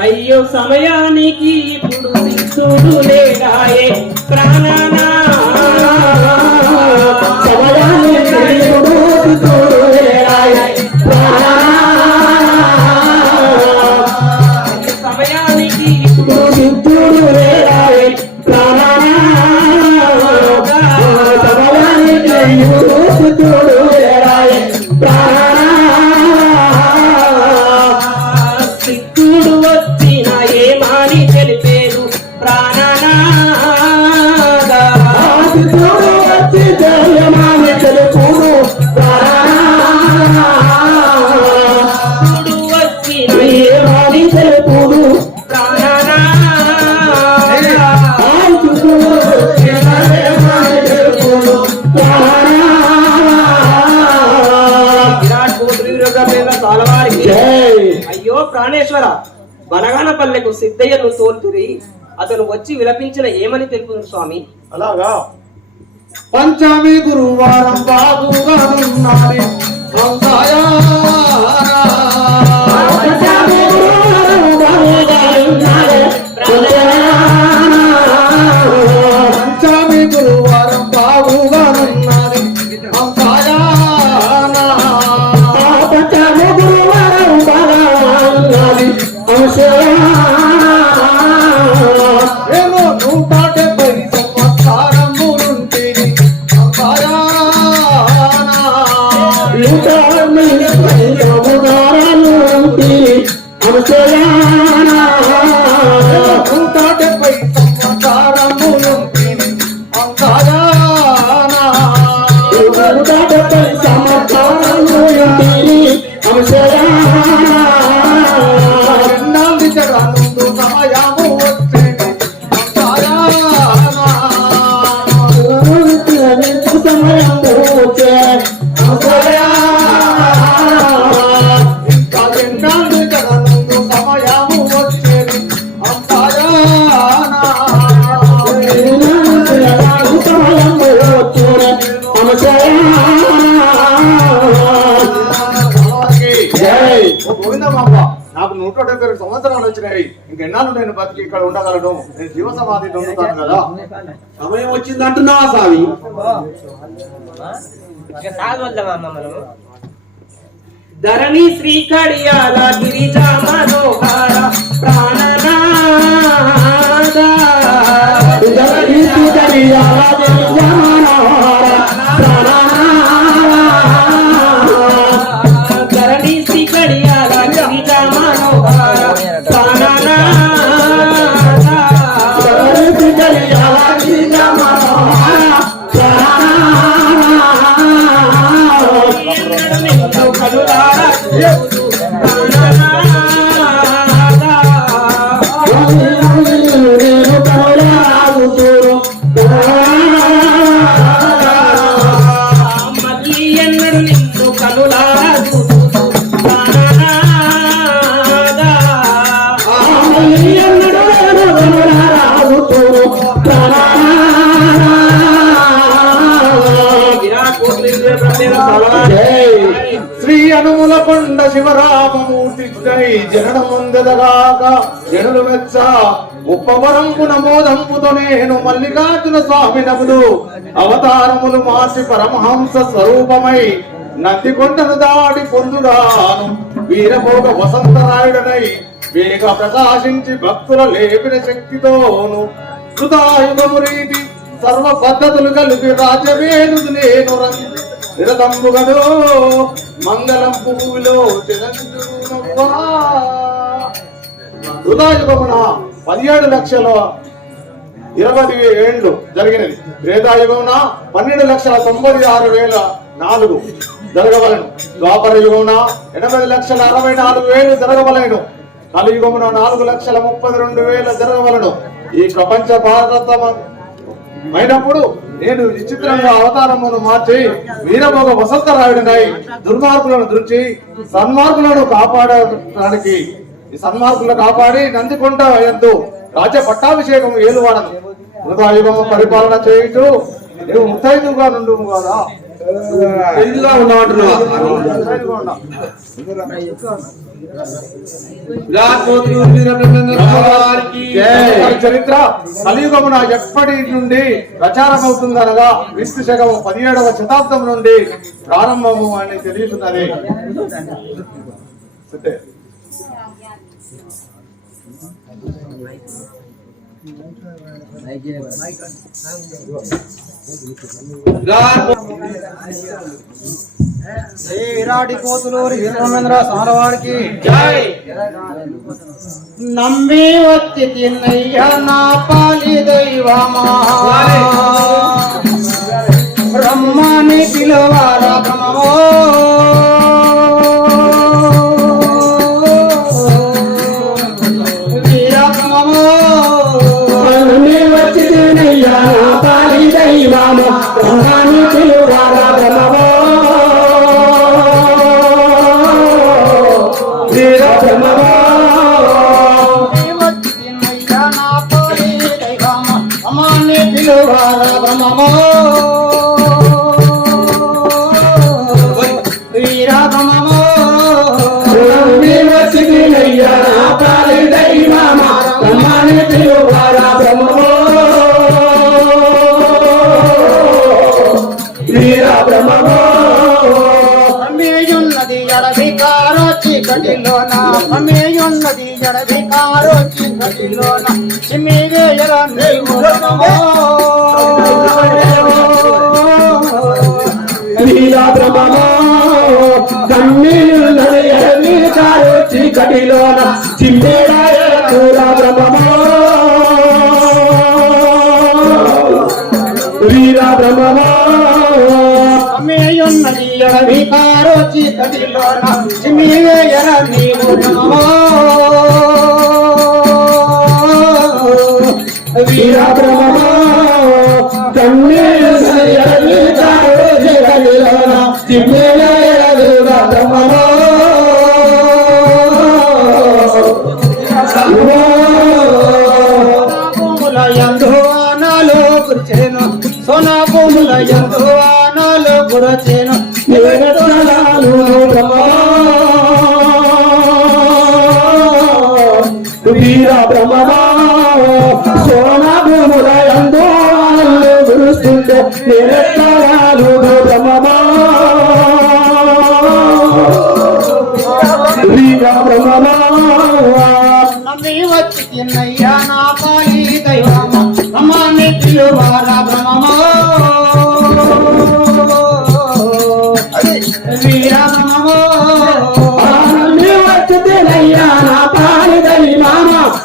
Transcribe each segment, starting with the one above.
అయ్యో సమయానికి ఇప్పుడు శిష్యుడు లేడాయే. ప్రాణనా బనగానపల్లెకు సిద్ధయ్యను తోల్తిరి అతను వచ్చి విలపించిన ఏమని తెలుపును స్వామి? అలాగా. పంచమి గురువారం బాగుగా ఉన్నది. 我和 నేను బతికి ఇక్కడ ఉండగలను. నేను జీవ సమాధి పొందుతాను కదా. సమయం వచ్చింది అంటున్నావా స్వామి ధరణి శ్రీ కడియాల గిరిజా మనోహర ప్రాణనాదా ధరణి శివరామమూర్తి జై జననముందెదగాక జనులు వెచ్చ. ఉపవరంపు నమోదంపుతో నేను మల్లికార్జున స్వామి నములు. అవతారములు మార్చి పరమహంస స్వరూపమై నది కొండను దాడి పొందుగాను. వీరభోగ వసంతరాయుడనై వేగ ప్రకాశించి భక్తుల లేపిన శక్తితోను. సుధాయుగము రీతి సర్వ పద్ధతులు కలిపి రాజవేణు నేను రంగు నిరతంబుగదో మంగళం పువ్వులో హృదయుగమున పదిహేడు లక్షల ఇరవై ఏళ్ళు జరిగినది. త్రేతాయుగమున పన్నెండు లక్షల తొంభై ఆరు వేల నాలుగు జరగవలను. ద్వాపర యుగమున ఎనభై లక్షల అరవై నాలుగు వేలు జరగవలను. కలియుగమున నాలుగు లక్షల ముప్పై రెండు వేల జరగవలను. ఈ ప్రపంచ భారత అయినప్పుడు నేను విచిత్రంగా అవతారమును మార్చి వీరభోగ వసంతరాయుడినై దుర్మార్గులను దృచి సన్మార్గులను కాపాడటానికి ఈ సన్మార్గులను కాపాడి నందికొండ ఎందు రాజ్య పట్టాభిషేకం ఏలువాడను. హృదయుగము పరిపాలన చేయుచు నువ్వు ముత్తైదుగా నుండు కదా. ఇదిగా చరిత్ర కలియుగమున ఎప్పటి నుండి ప్రచారమవుతుందనగా క్రీస్తు శకము పదిహేడవ శతాబ్దం నుండి ప్రారంభము అని తెలియతున్నది సరే ఇలా శ్రీరాటి కోతులూరి వీరమేంద్ర సారవాడికి జై నమ్మి వచ్చి తిన్నయ్య నా పాలి దైవమా బ్రహ్మాని పిలువాల బ్రహ్మమో వీర బ్రహ్మమో మనమే వచ్చి తినయ్యా నా పాలి దైవము బ్రహ్మాని పిలువాల బ్రహ్మమో వీర అమ్మేయున్నది అమ్మేయున్నది నీవు కారు చీకటిలోన చిమ్మేడాయ పూరా బ్రహ్మమో. వీరా బ్రహ్మమో. అమ్మేయున్నది ఎడవి కారో చీకటిలోన చిమ్మిగేయల నీవు రమమో. వీరా బ్రహ్మమో. కారు చీకటిలోన పూరా బ్రహ్మమో. సోనా భూముల యందు ఆనాలు కురచేను నిరతనాలు వీర బ్రహ్మమో సోన భూముల యందు ఆనలు గురుస్తుంటే నిరతనాలు బ్రహ్మమో వీర బ్రహ్మమో నమ్మి వచ్చి తిన్నయ్యా నా పాలి దైవమ. అమ్మాని పిలువారా బ్రహ్మమో.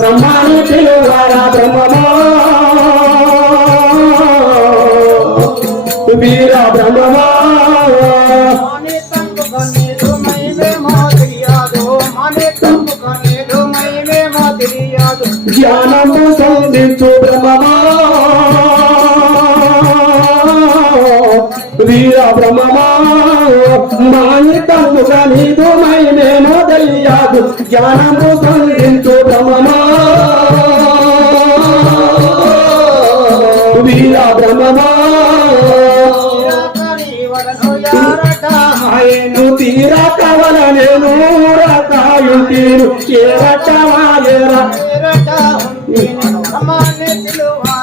బ్రహ్మాని పిలువారా బ్రహ్మమో. వీర బ్రహ్మమో. జ్ఞానము సంధించు బ్రహ్మమో. వీర బ్రహ్మమో? మానితముగా నీదు మైనేమో తెలియదు జ్ఞానము సంధించు బ్రహ్మమో? వీర బ్రహ్మమో? ఆయను తీర కవల నేను రకాయుంటీను ఏరటమాయరా తీరట ఉంటేను అమ్మాని పిలువారా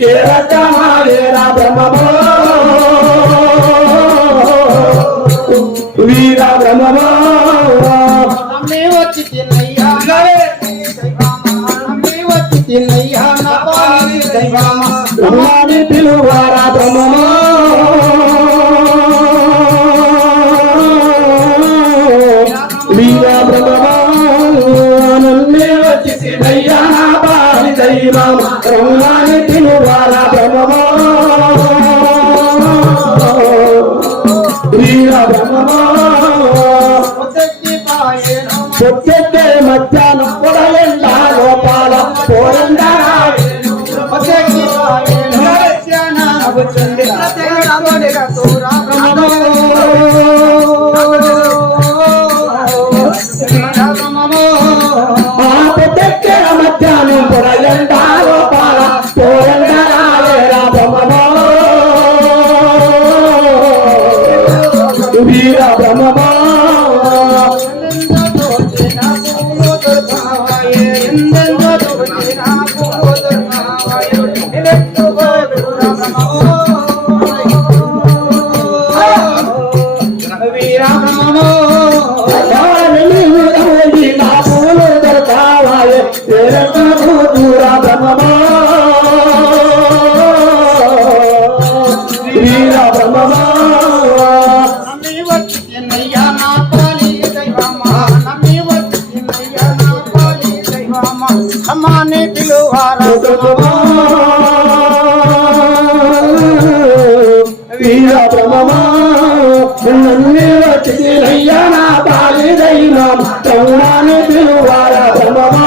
రకాయుంటీను ఏరటమాయరా బ్రహ్మమో బ్రహ్మ తెగడగొడిగ తూరా అమ్మాని పిలువారా వీర బ్రహ్మమా నన్ను వచ్చిరయ్యా నా బాలి దైవం తౌనాన్ని పిలువార బ్రహ్మమా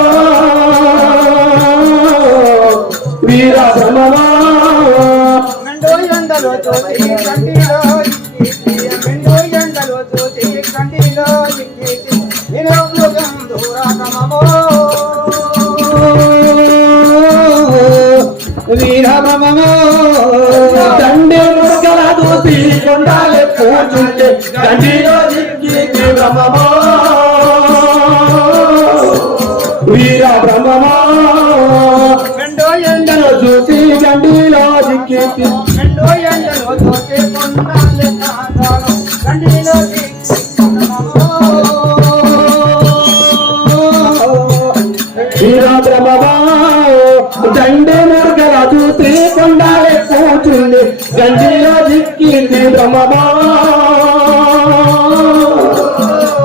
చూసి కంటిలో ఇచ్చేసి, మెండో ఎండలో చూసి కంటిలో ఇచ్చేసి, వినోదం దూరాగమమో. వీర బ్రహ్మమా తండ్రి ముక్కల దూసి కొండాలే పూజుంటే తండ్రిలో దిక్కి బ్రహ్మమా వీర బ్రహ్మమా మెండో ఎండలో ఎండలో చూసి గండిలో దిక్కి దండే మురుగల చూసి కొండాలే కూర్చుంది గండిలో దిక్కింది బ్రహ్మమా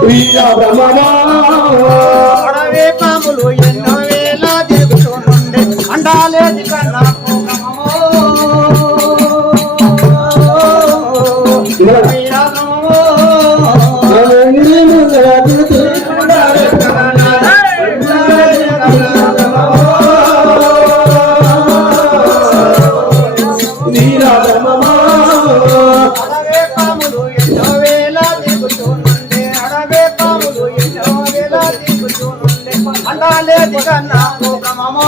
వీర బ్రహ్మమా అడవే పాములు ఎన్నో కన్నా పోగమమో.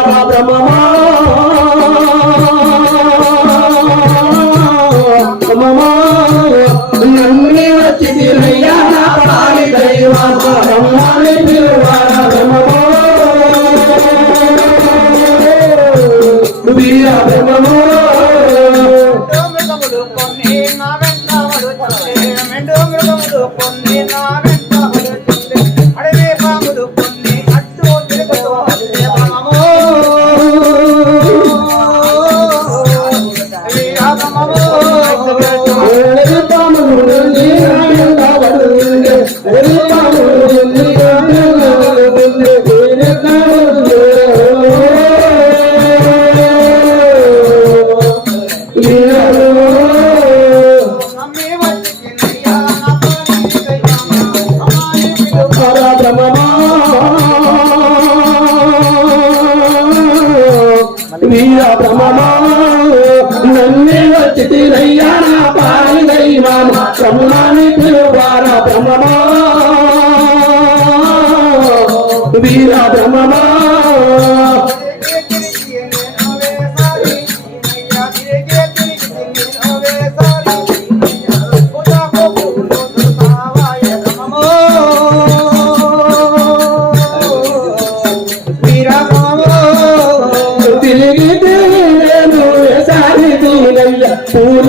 వీరాగమమో. నమ్మే వచ్చిన నా వీర బ్రహ్మమా నన్ను వచ్చి నా పాలి దైవం బ్రహ్మాని పిలువార బ్రహ్మమా వీర బ్రహ్మమా. ফুল